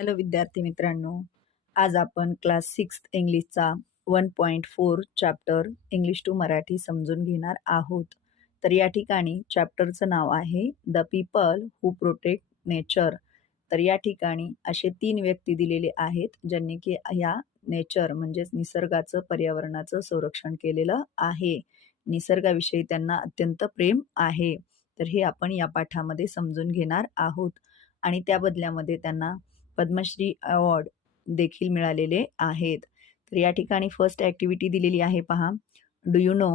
Hello विद्यार्थी मित्रांनो, आज आपण क्लास 6 इंग्लिशचा 1.4 चॅप्टर इंग्लिश टू मराठी समजून घेणार आहोत. तर या ठिकाणी चॅप्टरचं नाव आहे the people who protect nature. तर या ठिकाणी असे 3 व्यक्ती दिलेले आहेत ज्यांनी की ह्या नेचर म्हणजेच निसर्गाचं पर्यावरणाचं संरक्षण केलेलं आहे. निसर्गाविषयी त्यांना अत्यंत प्रेम आहे. तर हे आपण या पाठामध्ये समजून घेणार आहोत आणि त्या बदल्यामध्ये त्यांना पद्मश्री अवॉर्ड देखील मिळालेले आहेत. तर या ठिकाणी फर्स्ट ॲक्टिव्हिटी दिलेली आहे पहा. Do you know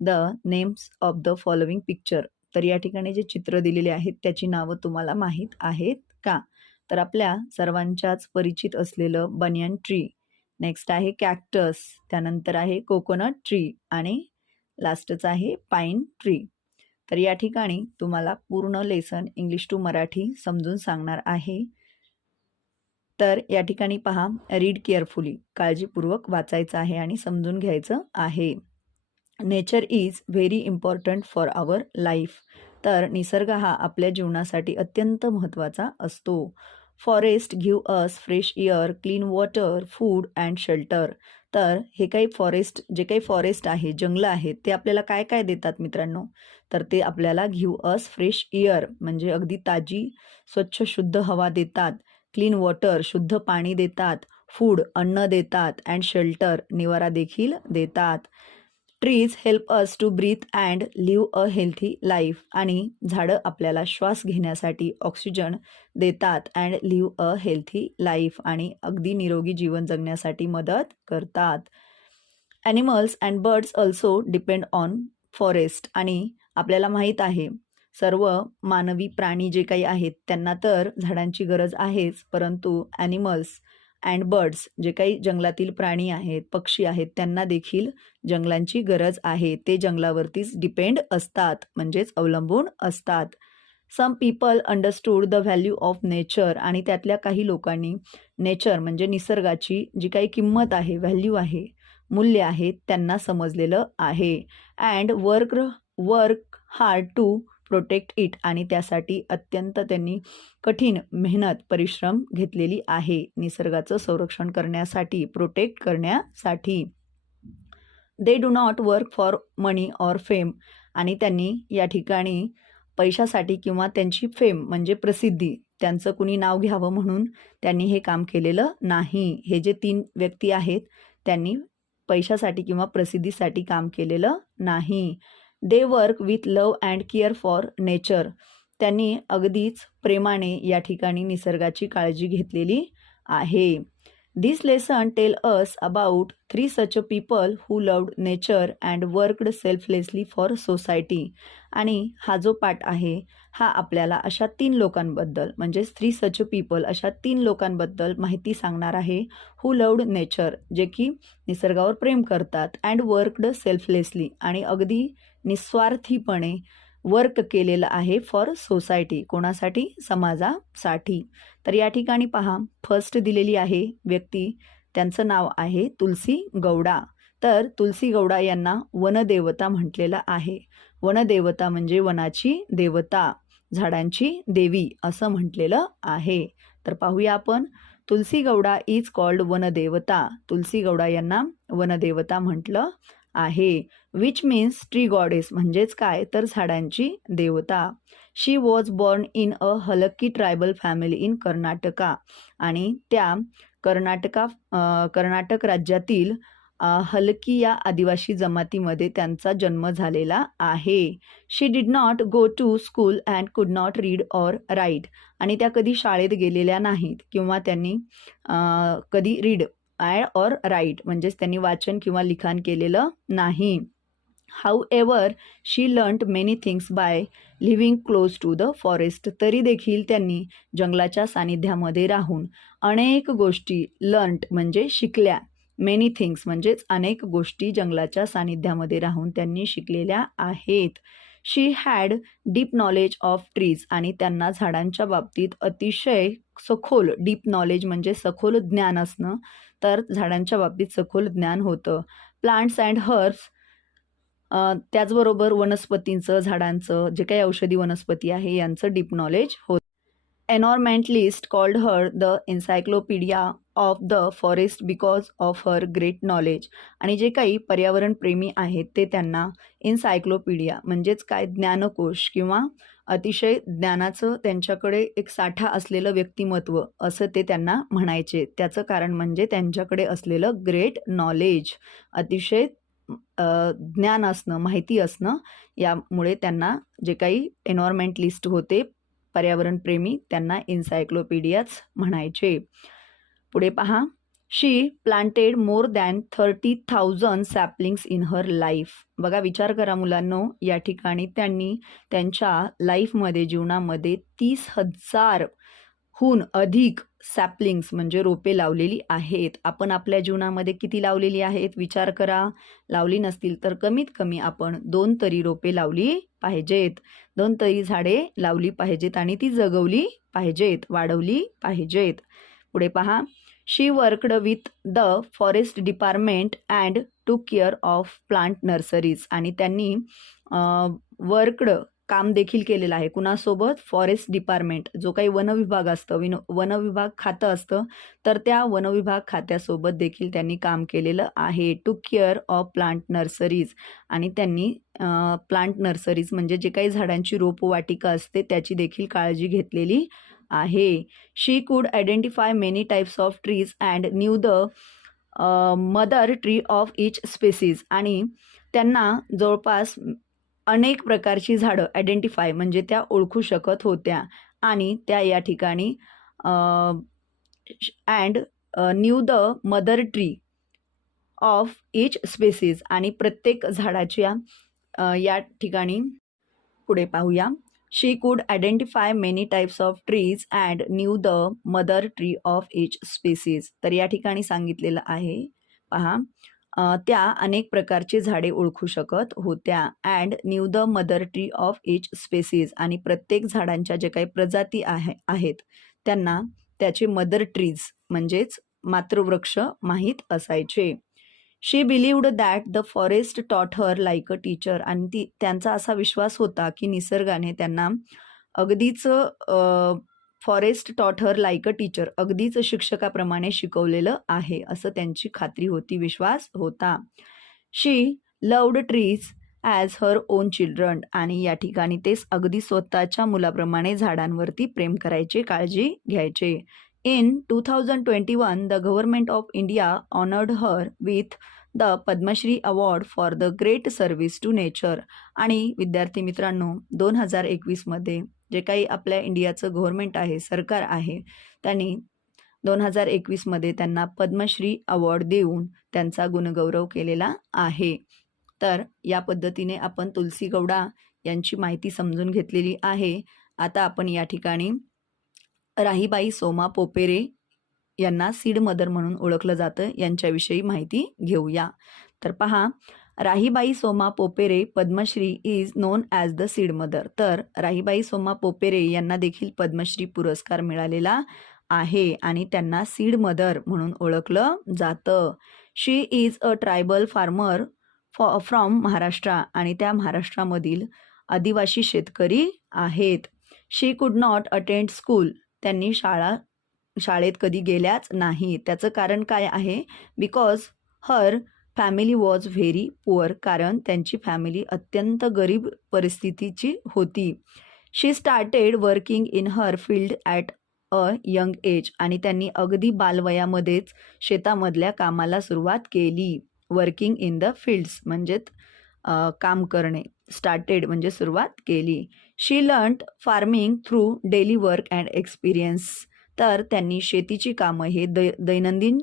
the names of the following picture. तर या ठिकाणी जे चित्र दिलेले आहेत त्याची नावं तुम्हाला माहीत आहेत का? तर आपल्या सर्वांच्याच परिचित असलेलं बनियन ट्री, नेक्स्ट आहे कॅक्टस, त्यानंतर आहे कोकोनट ट्री आणि लास्टच आहे पाईन ट्री. तर या ठिकाणी तुम्हाला पूर्ण लेसन इंग्लिश टू मराठी समजून सांगणार आहे. तर या ठिकाणी पहा, रीड केअरफुली, काळजीपूर्वक वाचायचं आहे आणि समजून घ्यायचं आहे. Nature is very important for our life. तर निसर्ग हा आपल्या जीवनासाठी अत्यंत महत्त्वाचा असतो. Forest give us fresh air, clean water, food and shelter. तर हे काही जे काही फॉरेस्ट आहे, जंगलं आहेत, ते आपल्याला काय काय देतात मित्रांनो? तर ते आपल्याला गिव्ह अस फ्रेश एअर म्हणजे अगदी ताजी स्वच्छ शुद्ध हवा देतात. क्लीन वॉटर शुद्ध पाणी देतात. फूड अन्न देतात. अँड शेल्टर निवारा देखील देतात. Trees help us to breathe and live a healthy life. आणि झाडं आपल्याला श्वास घेण्यासाठी ऑक्सिजन देतात. And live a healthy life आणि अगदी निरोगी जीवन जगण्यासाठी मदत करतात. Animals and birds also depend on forest. आणि आपल्याला माहीत आहे सर्व मानवी प्राणी जे काही आहेत त्यांना तर झाडांची गरज आहेच, परंतु ॲनिमल्स अँड बर्ड्स जे काही जंगलातील प्राणी आहेत, पक्षी आहेत, त्यांना देखील जंगलांची गरज आहे. ते जंगलावरतीच डिपेंड असतात म्हणजेच अवलंबून असतात. Some people understood the value of nature. आणि त्यातल्या काही लोकांनी नेचर म्हणजे निसर्गाची जी काही किंमत आहे, व्हॅल्यू आहे, मूल्य आहे, त्यांना समजलेलं आहे. And work hard to protect it. आणि त्यासाठी अत्यंत त्यांनी कठीण मेहनत परिश्रम घेतलेली आहे निसर्गाचं संरक्षण करण्यासाठी, प्रोटेक्ट करण्यासाठी. They do not work for money or fame. आणि त्यांनी या ठिकाणी पैशासाठी किंवा त्यांची फेम म्हणजे प्रसिद्धी, त्यांचं कुणी नाव घ्यावं म्हणून त्यांनी हे काम केलेलं नाही. हे जे 3 व्यक्ती आहेत त्यांनी पैशासाठी किंवा प्रसिद्धीसाठी काम केलेलं नाही. They work with love and care for nature. त्यांनी अगदीच प्रेमाने या ठिकाणी निसर्गाची काळजी घेतलेली आहे. This lesson tell us about 3 such people who loved nature and worked selflessly for society. आणि हा जो पाठ आहे हा आपल्याला अशा 3 लोकांबद्दल म्हणजेच 3 सच पीपल अशा 3 लोकांबद्दल माहिती सांगणार आहे. हू लव्ड नेचर जे की निसर्गावर प्रेम करतात. अँड वर्कड सेल्फलेसली आणि अगदी निस्वार्थीपणे वर्क केलेलं आहे फॉर सोसायटी, कोणासाठी? समाजासाठी. तर या ठिकाणी पहा, फर्स्ट दिलेली आहे व्यक्ती, त्यांचं नाव आहे तुलसी गौडा. तर तुलसी गौडा यांना वनदेवता म्हटलेलं आहे. वनदेवता म्हणजे वनाची देवता, झाडांची देवी असं म्हटलेलं आहे. तर पाहूया आपण, तुलसी गौडा इज कॉल्ड वनदेवता. तुलसी गौडा यांना वनदेवता म्हटलं आहे. विच मीन्स ट्री गॉडेस म्हणजेच काय तर झाडांची देवता. She was born in a Halakki tribal family in Karnataka. आणि त्या कर्नाटक राज्यातील हलकी या आदिवासी जमातीमध्ये त्यांचा जन्म झालेला आहे. She did not go to school and could not read or write. आणि त्या कधी शाळेत गेलेल्या नाहीत किंवा त्यांनी कधी रीड ऑर राईट म्हणजेच त्यांनी वाचन किंवा लिखाण केलेलं नाही. However she learned many things by living close to the forest. तरी देखील त्यांनी जंगलाच्या सानिध्यामध्ये राहून अनेक गोष्टी, लर्न्ड म्हणजे शिकल्या, मेनी थिंग्स म्हणजेच अनेक गोष्टी जंगलाच्या सानिध्यामध्ये राहून त्यांनी शिकलेल्या आहेत. She had deep knowledge of trees. आणि त्यांना झाडांच्या बाबतीत अतिशय सखोल, डीप नॉलेज म्हणजे सखोल ज्ञान असणं, तर झाडांच्या बाबतीत सखोल ज्ञान होतं. प्लांट्स अँड हर्ब्स, त्याचबरोबर वनस्पतींचं, झाडांचं जे काही औषधी वनस्पती आहे यांचं डीप नॉलेज होतं. environmentalist called her the encyclopedia of the forest because of her great knowledge. आणि जे काही पर्यावरण प्रेमी आहेत ते त्यांना एन्सायक्लोपीडिया म्हणजेच काय ज्ञानकोश किंवा अतिशय ज्ञानाचं त्यांच्याकडे एक साठा असलेलं व्यक्तिमत्व असं ते त्यांना म्हणायचे. त्याचं कारण म्हणजे त्यांच्याकडे असलेलं ग्रेट नॉलेज, अतिशय ज्ञान असणं, माहिती असणं. यामुळे त्यांना जे काही एन्व्हायरमेंटलिस्ट होते पर्यावरणप्रेमी त्यांना एन्सायक्लोपीडियाच म्हणायचे. पुढे पहा, she planted more than 30,000 saplings in her life. बघा विचार करा मुलांनो, या ठिकाणी त्यांनी त्यांच्या लाईफमध्ये जीवनामध्ये 30,000 हून अधिक सॅपलिंग्स म्हणजे रोपे लावलेली आहेत. आपण आपल्या जीवनामध्ये किती लावलेली आहेत विचार करा. लावली नसतील तर कमीत कमी आपण 2 तरी रोपे लावली पाहिजेत, 2 तरी झाडे लावली पाहिजेत आणि ती जगवली पाहिजेत, वाढवली पाहिजेत. पुढे पहा, she worked with the forest department and took care of plant nurseries. आणि त्यांनी वर्कड काम देखील केलेलं आहे. कुणासोबत? फॉरेस्ट डिपार्टमेंट, जो काही वनविभाग असतं, वनविभाग खातं असतं, तर त्या वनविभाग खात्यासोबत देखील त्यांनी काम केलेलं आहे. To care of plant nurseries. आणि त्यांनी प्लांट नर्सरीज म्हणजे जे काही झाडांची रोपवाटिका असते त्याची देखील काळजी घेतलेली आहे. शी कुड identify many types of trees and new the mother tree of each species. आणि त्यांना जवळपास अनेक प्रकारची झाडं आयडेंटिफाय म्हणजे त्या ओळखू शकत होत्या. आणि त्या या ठिकाणी and new the mother tree of each species. आणि प्रत्येक झाडाच्या या ठिकाणी पुढे पाहूया, शी कुड identify many types of trees and new the mother tree of each species. तर या ठिकाणी सांगितलेलं आहे पहा, त्या अनेक प्रकारची झाडे ओळखू शकत होत्या. And new the mother tree of each species. आणि प्रत्येक झाडांच्या जे काही प्रजाती आहेत त्यांना त्याचे मदर ट्रीज म्हणजेच मातृवृक्ष माहीत असायचे. She believed that the forest taught her like a teacher. आणि त्यांचा असा विश्वास होता की निसर्गाने त्यांना अगदीच forest taught her like a teacher, अगदीच शिक्षकाप्रमाणे शिकवलेलं आहे असं त्यांची खात्री होती, विश्वास होता. She loved trees as her own children. आणि या ठिकाणी तेच अगदी स्वतःच्या मुलाप्रमाणे झाडांवरती प्रेम करायचे, काळजी घ्यायचे. In 2021, the Government of India honored her with the Padma Shri Award for the Great Service to Nature. आणि विद्यार्थी मित्रांनो, 2021 मध्ये जे काही आपल्या इंडियाचं गव्हर्नमेंट आहे, सरकार आहे, त्यांनी 2021 मध्ये त्यांना पद्मश्री अवॉर्ड देऊन त्यांचा गुणगौरव केलेला आहे. तर या पद्धतीने आपण तुलसी गौडा यांची माहिती समजून घेतलेली आहे. आता आपण या ठिकाणी राहीबाई सोमा पोपेरे यांना सीड मदर म्हणून ओळखलं जातं, यांच्याविषयी माहिती घेऊया. तर पहा, Rahibai Soma Popere Padmashri is known as the seed mother. तर राहीबाई सोमा पोपेरे यांना देखील पद्मश्री पुरस्कार मिळालेला आहे आणि त्यांना सीड मदर म्हणून ओळखलं जातं. She is a tribal farmer from Maharashtra. आणि त्या महाराष्ट्रामधील आदिवासी शेतकरी आहेत. शी कुड नॉट अटेंड स्कूल. त्यांनी शाळेत कधी गेल्याच नाही. त्याचं कारण काय आहे? Because her family was very poor. कारण त्यांची फॅमिली अत्यंत गरीब परिस्थितीची होती. She started working in her field at a young age. आणि त्यांनी अगदी बालवयामध्येच शेतामधल्या कामाला सुरुवात केली. वर्किंग इन द फील्ड्स म्हणजेच काम करणे. स्टार्टेड म्हणजे सुरुवात केली. She learned farming through daily work and experience. तर त्यांनी शेतीची कामं हे दैनंदिन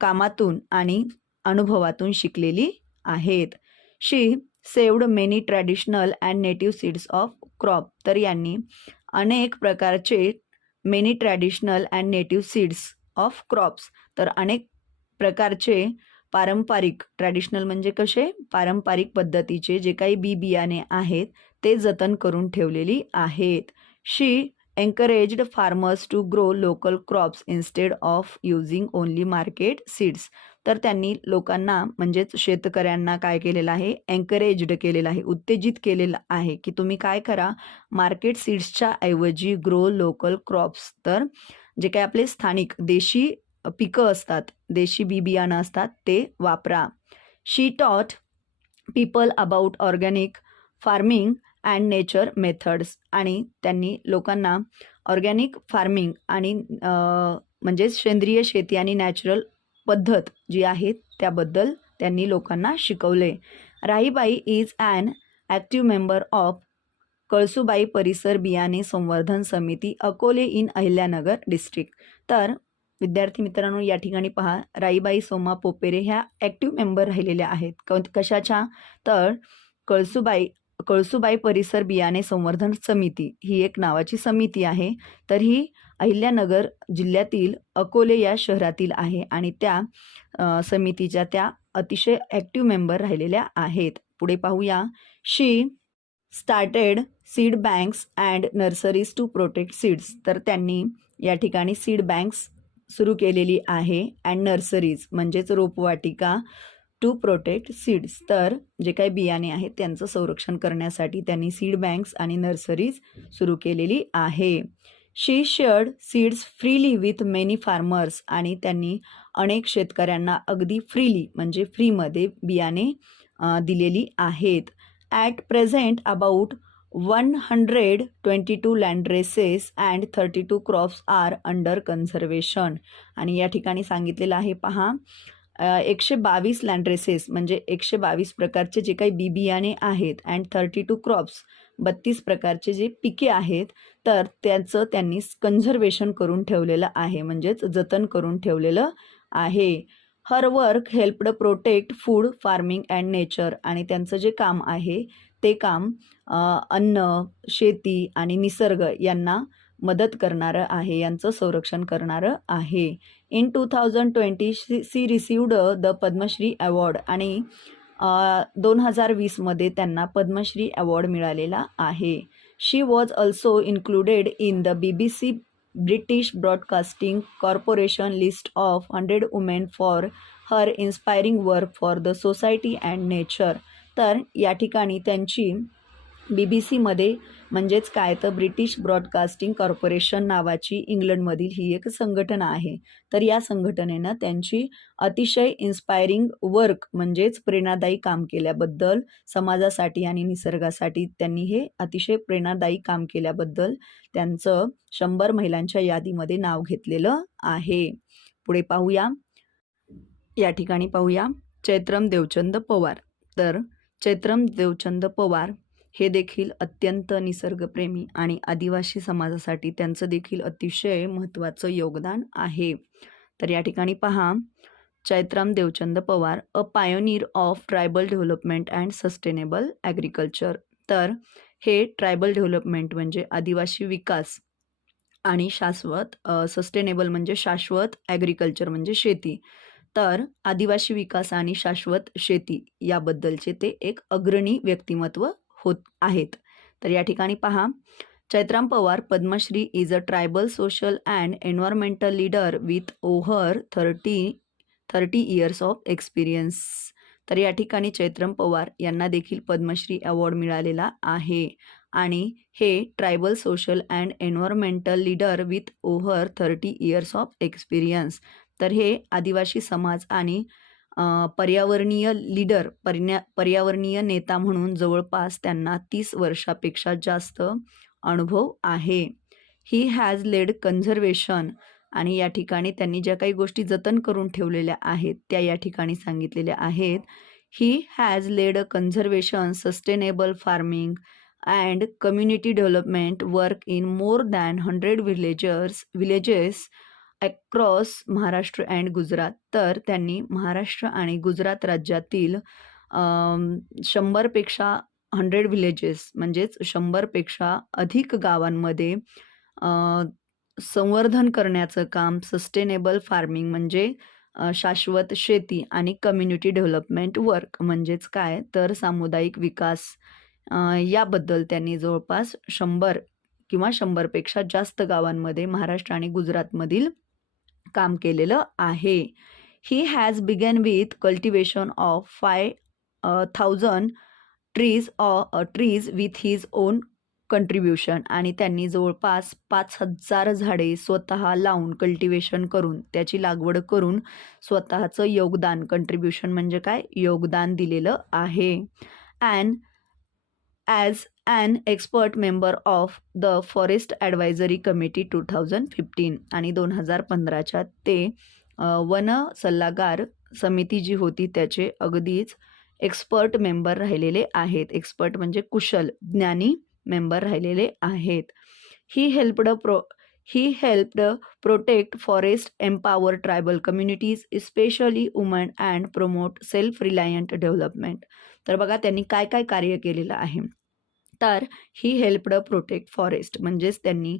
कामातून आणि अनुभवातून शिकलेली आहेत. She saved many traditional and native seeds of crop. तर यांनी अनेक प्रकारचे many traditional and native seeds of crops, तर अनेक प्रकारचे पारंपरिक, ट्रॅडिशनल म्हणजे कसे, पारंपरिक पद्धतीचे जे काही बी बियाणे आहेत ते जतन करून ठेवलेली आहेत. शी encouraged farmers to grow local crops instead of using only market seeds. तर त्यांनी लोकांना म्हणजेच शेतकऱ्यांना काय केलेलं आहे, एन्करेज्ड केलेलं आहे, उत्तेजित केलेलं आहे की तुम्ही काय करा, मार्केट सीड्सच्या ऐवजी ग्रो लोकल क्रॉप्स. तर जे काही आपले स्थानिक देशी पिकं असतात, देशी बी बियाणं असतात ते वापरा. शी टॉट people about organic farming and nature methods. आणि त्यांनी लोकांना ऑर्गॅनिक फार्मिंग आणि म्हणजेच सेंद्रिय शेती आणि नॅचरल पद्धत जी आहे त्याबद्दल त्यांनी लोकांना शिकवले. Rahibai is an active member of Kalsubai Parisar Biyane संवर्धन समिती अकोले इन अहिल्यानगर डिस्ट्रिक्ट. तर विद्यार्थी मित्रांनो, या ठिकाणी पहा, राईबाई सोमा पोपेरे ह्या ॲक्टिव्ह मेंबर राहिलेल्या आहेत. कशाच्या? तर कळसुबाई परिसर बियाणे संवर्धन समिती ही एक नावाची समिती आहे. तर ही अहिल्यानगर जिल्ह्यातील अकोले या शहरातील आहे आणि त्या समितीच्या त्या अतिशय ॲक्टिव्ह मेंबर राहिलेल्या आहेत. पुढे पाहूया. She started seed banks and nurseries to protect seeds. तर त्यांनी या ठिकाणी सीड बँक्स सुरू केलेली आहे अँड नर्सरीज म्हणजेच रोपवाटिका टू प्रोटेक्ट सीड्स. तर जे काही बियाणे आहेत त्यांचं संरक्षण करण्यासाठी त्यांनी सीड बँक्स आणि नर्सरीज सुरू केलेली आहे. She shared seeds freely with many farmers. आणि त्यांनी अनेक शेतकऱ्यांना अगदी फ्रीली म्हणजे फ्रीमध्ये बियाणे दिलेली आहेत. At present about 122 land races and 32 crops are under conservation. आणि या ठिकाणी सांगितलेलं आहे पहा, 122 लँड रेसेस म्हणजे 122 प्रकारचे जे काही बी बियाणे आहेत अँड 32 क्रॉप्स 32 प्रकारचे जे पिके आहेत तर त्यांचं त्यांनी कन्झर्वेशन करून ठेवलेलं आहे म्हणजेच जतन करून ठेवलेलं आहे. Her work helped protect food farming and nature. आणि त्यांचं जे काम आहे ते काम अन्न, शेती आणि निसर्ग यांना मदत करणारं आहे, यांचं संरक्षण करणारं आहे. In 2020 she received the Padmashri award. आणि 2020मध्ये त्यांना पद्मश्री अवॉर्ड मिळालेला आहे. She was also included in the BBC British Broadcasting Corporation list of 100 women for her inspiring work for the society and nature. तर या ठिकाणी त्यांची BBC म्हणजेच काय तर ब्रिटिश ब्रॉडकास्टिंग कॉर्पोरेशन नावाची इंग्लंडमधील ही एक संघटना आहे. तर या संघटनेनं त्यांची अतिशय इन्स्पायरिंग वर्क म्हणजेच प्रेरणादायी काम केल्याबद्दल समाजासाठी आणि निसर्गासाठी त्यांनी हे अतिशय प्रेरणादायी काम केल्याबद्दल त्यांचं 100 महिलांच्या यादीमध्ये नाव घेतलेलं आहे. पुढे पाहूया. या ठिकाणी पाहूया चैत्रम देवचंद पवार. तर चैत्रम देवचंद पवार हे देखील अत्यंत निसर्गप्रेमी आणि आदिवासी समाजासाठी त्यांचं देखील अतिशय महत्त्वाचं योगदान आहे. तर या ठिकाणी पहा, Chaitram Devchand Pawar a pioneer of tribal development and sustainable agriculture. तर हे ट्रायबल डेव्हलपमेंट म्हणजे आदिवासी विकास आणि शाश्वत सस्टेनेबल म्हणजे शाश्वत, ॲग्रिकल्चर म्हणजे शेती. तर आदिवासी विकास आणि शाश्वत शेती याबद्दलचे ते एक अग्रणी व्यक्तिमत्व होत आहेत. तर या ठिकाणी पहा, Chaitram Pawar Padmashri is a tribal social and environmental leader with over 30 years of experience. तर या ठिकाणी चैत्रम पवार यांना देखील पद्मश्री अवॉर्ड मिळालेला आहे आणि हे tribal social and environmental leader with over 30 years of experience. तर हे आदिवासी समाज आणि पर्यावरणीय लीडर पर्यावरणीय नेता म्हणून जवळपास त्यांना 30 वर्षापेक्षा जास्त अनुभव आहे. He has led conservation. आणि या ठिकाणी त्यांनी ज्या काही गोष्टी जतन करून ठेवलेल्या आहेत त्या या ठिकाणी सांगितलेल्या आहेत. He has led conservation sustainable farming and community development work in more than 100 villages across Maharashtra and Gujarat. तर त्यांनी महाराष्ट्र आणि गुजरात राज्यातील 100पेक्षा 100 विलेजेस म्हणजेच 100पेक्षा अधिक गावांमध्ये संवर्धन करण्याचं काम, सस्टेनेबल फार्मिंग म्हणजे शाश्वत शेती आणि कम्युनिटी डेव्हलपमेंट वर्क म्हणजेच काय तर सामुदायिक विकास याबद्दल त्यांनी जवळपास 100 किंवा 100पेक्षा जास्त गावांमध्ये महाराष्ट्र आणि गुजरातमधील काम केलेलं आहे. He has begun with cultivation of 5,000 trees with his own contribution आणि त्यांनी जवळपास 5,000 झाडे स्वतः लावून कल्टिवेशन करून त्याची लागवड करून स्वतःचं योगदान कंट्रीब्युशन म्हणजे काय योगदान दिलेलं आहे. And as an expert member of the forest advisory committee 2015 आणि 2015च्या ते वन सल्लागार समिती जी होती त्याचे अगदीच एक्सपर्ट मेंबर राहिलेले आहेत. एक्सपर्ट म्हणजे कुशल ज्ञानी मेंबर राहिलेले आहेत. He helped protect forest, empower tribal communities specially woman and promote self reliant development. तर बघा त्यांनी काय काय कार्य केलेलं आहे. तर ही हेल्प्ड प्रोटेक्ट फॉरेस्ट म्हणजेच त्यांनी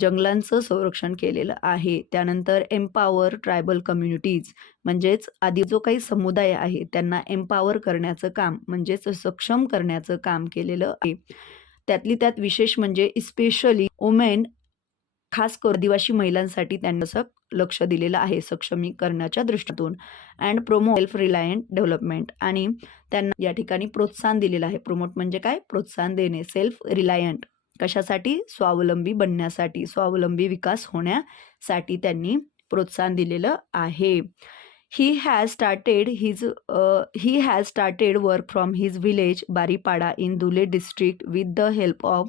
जंगलांचं संरक्षण केलेलं आहे. त्यानंतर एम्पावर ट्रायबल कम्युनिटीज म्हणजेच आधी जो काही समुदाय आहे त्यांना एम्पावर करण्याचं काम म्हणजेच सक्षम करण्याचं काम केलेलं आहे. त्यातली त्यात विशेष म्हणजे स्पेशली वुमेन खास करून आदिवासी महिलांसाठी त्यांनी असं लक्ष दिलेलं आहे सक्षमीकरणाच्या दृष्टीतून. And promote self reliant development आणि त्यांना या ठिकाणी प्रोत्साहन दिलेलं आहे. प्रोमोट म्हणजे काय प्रोत्साहन देणे. सेल्फ रिलायंट कशासाठी स्वावलंबी बनण्यासाठी स्वावलंबी विकास होण्यासाठी त्यांनी प्रोत्साहन दिलेलं आहे. He has started work from his village Baripada in Dhule district with the help of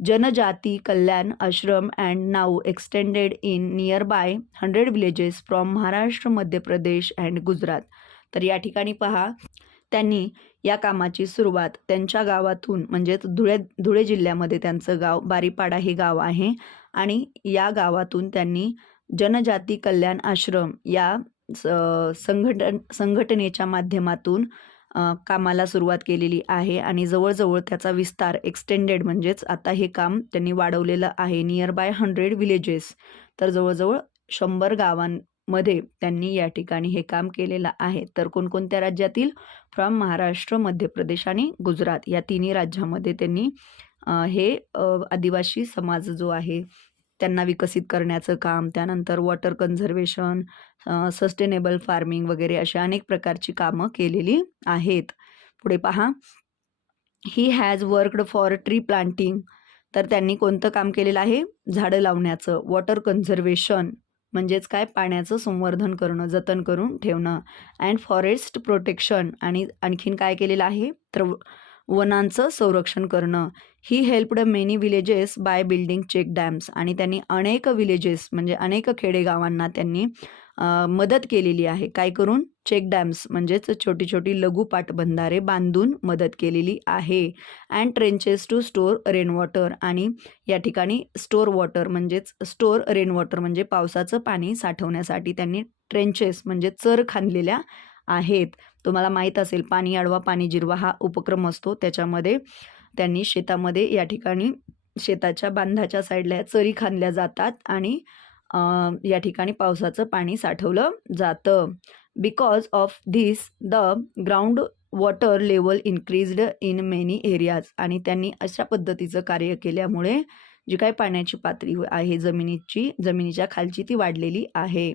Janajati Kalyan Ashram and now extended in nearby 100 villages from Maharashtra, Madhya Pradesh and Gujarat. तर या ठिकाणी पहा त्यांनी या कामाची सुरुवात त्यांच्या गावातून म्हणजेच धुळे जिल्ह्यामध्ये त्यांचं गाव बारीपाडा हे गाव आहे आणि या गावातून त्यांनी जनजाती कल्याण आश्रम या संघटनेच्या माध्यमातून कामाला सुरुवात केलेली आहे आणि जवळजवळ त्याचा विस्तार एक्सटेंडेड म्हणजेच आता हे काम त्यांनी वाढवलेलं आहे. नियर बाय 100 विलेजेस तर जवळजवळ 100 गावांमध्ये त्यांनी या ठिकाणी हे काम केलेलं आहे. तर कोणकोणत्या राज्यातील फ्रॉम महाराष्ट्र, मध्य प्रदेश आणि गुजरात या तिन्ही राज्यामध्ये त्यांनी हे आदिवासी समाज जो आहे त्यांना विकसित करण्याचं काम, त्यानंतर वॉटर कन्झर्वेशन, सस्टेनेबल फार्मिंग वगैरे अशा अनेक प्रकारची कामं केलेली आहेत. पुढे पहा he has worked for tree planting. तर त्यांनी कोणतं काम केलेलं आहे झाडं लावण्याचं. वॉटर कन्झर्वेशन म्हणजेच काय पाण्याचं संवर्धन करणं जतन करून ठेवणं. अँड फॉरेस्ट प्रोटेक्शन आणि आणखीन काय केलेलं आहे तर वनांचं संरक्षण करणं. He helped many villages by building check dams आणि त्यांनी अनेक विलेजेस म्हणजे अनेक खेडेगावांना त्यांनी मदत केलेली आहे. काय करून चेक डॅम्स म्हणजेच छोटी छोटी लघु पाटबंधारे बांधून मदत केलेली आहे. And trenches to store rain water आणि या ठिकाणी स्टोर वॉटर म्हणजेच स्टोर रेन वॉटर म्हणजे पावसाचं पाणी साठवण्यासाठी त्यांनी ट्रेंचेस म्हणजे चर खांदलेल्या आहेत. तुम्हाला माहीत असेल पाणी अडवा पाणी जिरवा हा उपक्रम असतो त्याच्यामध्ये त्यांनी शेतामध्ये या ठिकाणी शेताच्या बांधाच्या साईडला चरी खांदल्या जातात आणि या ठिकाणी पावसाचं पाणी साठवलं जातं. Because of this the ground water level increased in many areas आणि त्यांनी अशा पद्धतीचं कार्य केल्यामुळे जी काही पाण्याची पातळी आहे जमिनीच्या खालची ती वाढलेली आहे.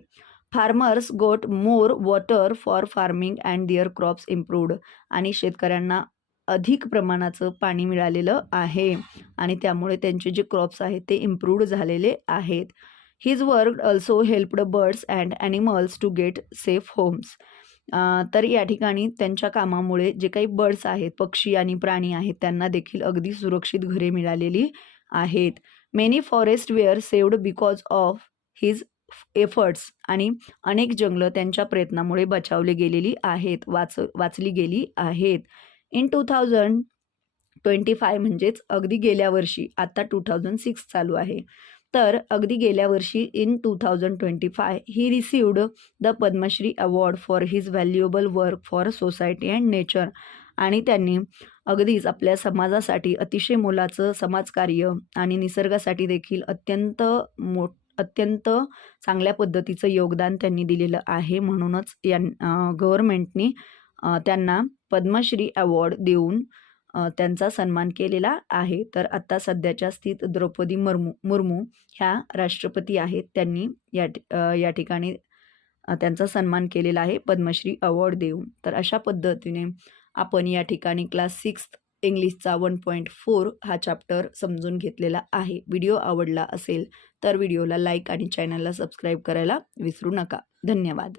Farmers got more water for farming and their crops improved आणि शेतकऱ्यांना अधिक प्रमाणाचं पाणी मिळालेलं आहे आणि त्यामुळे त्यांचे जे क्रॉप्स आहेत ते इम्प्रूव्ड झालेले आहेत. His work also helped birds and animals to get safe homes. तर या ठिकाणी त्यांच्या कामामुळे जे काही बर्ड्स आहेत पक्षी आणि प्राणी आहेत त्यांना देखील अगदी सुरक्षित घरे मिळालेली आहेत. Many forest were saved because of his efforts आणि अनेक जंगलं त्यांच्या प्रयत्नामुळे बचावली गेलेली आहेत वाचली गेली आहेत. इन 2025 म्हणजेच अगदी गेल्या वर्षी आता 2006 चालू आहे तर अगदी गेल्या वर्षी in 2025 he received the Padmashri award for his valuable work for society and nature आणि त्यांनी अगदीच आपल्या समाजासाठी अतिशय मोलाचं समाजकार्य आणि निसर्गासाठी देखील अत्यंत चांगल्या पद्धतीचं योगदान त्यांनी दिलेलं आहे. म्हणूनच गव्हर्नमेंटनी त्यांना पद्मश्री अवॉर्ड देऊन त्यांचा सन्मान केलेला आहे. तर आत्ता सध्याच्या स्थित द्रौपदी मुर्मू ह्या राष्ट्रपती आहेत. त्यांनी या ठिकाणी त्यांचा सन्मान केलेला आहे पद्मश्री अवॉर्ड देऊन. तर अशा पद्धतीने आपण या ठिकाणी क्लास 6 इंग्लिशचा 1.4 हा चॅप्टर समजून घेतलेला आहे. व्हिडिओ आवडला असेल तर व्हिडिओला लाईक आणि चॅनलला सबस्क्राईब करायला विसरू नका. धन्यवाद.